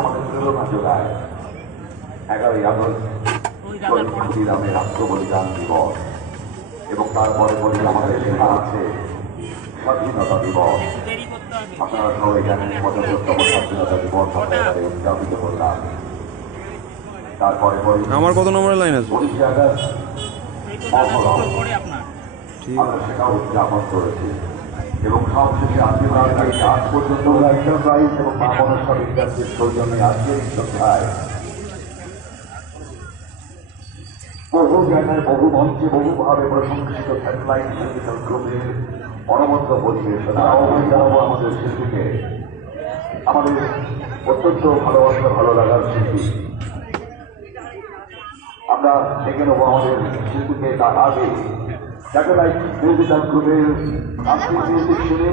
আমাদের প্রেরণা যোগায়। 11ই আগস্ট নামে রাষ্ট্র বলিদান দিবস এবং তারপরে পরে আমাদের লেখা আছে স্বাধীনতা দিবস। আপনারা সবাই জানেন 75তম স্বাধীনতা দিবস আপনাদের উদযাপিত করলাম। তারপরে পরে আমার কত নম্বরের লাইন আছে? 19 আগস্ট আমরা সেটাও উদযাপন করেছি এবং সবশেষে আজ পর্যন্ত এন্টারপ্রাইজ এবং মা মনসা বিদ্যার্থীর সৌজন্যে আজকের সন্ধ্যায় বহু জায়গায় বহু মঞ্চে বহুভাবে প্রশংসিত স্যাটেলাইট ডিজিটাল গ্রুপের অনবদ্য পরিবেশনা আহ্বান জানাবো আমাদের শিল্পীকে, আমাদের অত্যন্ত ভালোবাসা ভালো লাগার শিল্পী। আমরা দেখে নেবো আমাদের শিল্পীকে তার আগে স্যাটেলাইট ডিজিটাল গ্রুপের আজকের মিউজিক শুনে